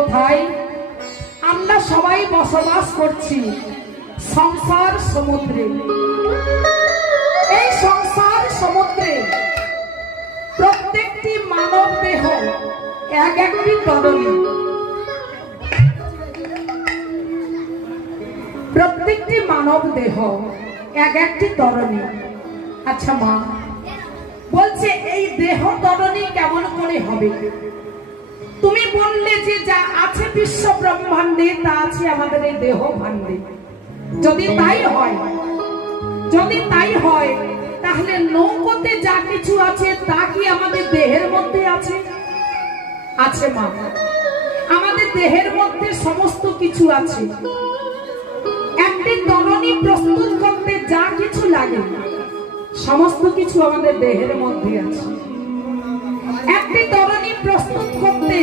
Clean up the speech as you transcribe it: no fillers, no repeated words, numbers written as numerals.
কোথায়? আমরা সবাই বসবাস করছি সংসার সমুদ্রে। এই সংসার সমুদ্রে প্রত্যেকটি মানব দেহ এক একটি তরণী। প্রত্যেকটি মানব দেহ এক একটি তরণী। আচ্ছা মা বলছে এই দেহ তরণী কেমন করে হবে? তুমি বললে যে যা আছে বিশ্ব ব্রহ্মাণ্ডে তা আছে আমাদের এই দেহ ভাণ্ডে। যদি তাই হয় তাহলে নৌকোতে যা কিছু আছে তা কি আমাদের দেহের মধ্যে আছে? আছে মা, আমাদের দেহের মধ্যে সমস্ত কিছু আছে। একটি তরণী প্রস্তুত করতে যা কিছু লাগে সমস্ত কিছু আমাদের দেহের মধ্যে আছে। একটি তরণী প্রস্তুত করতে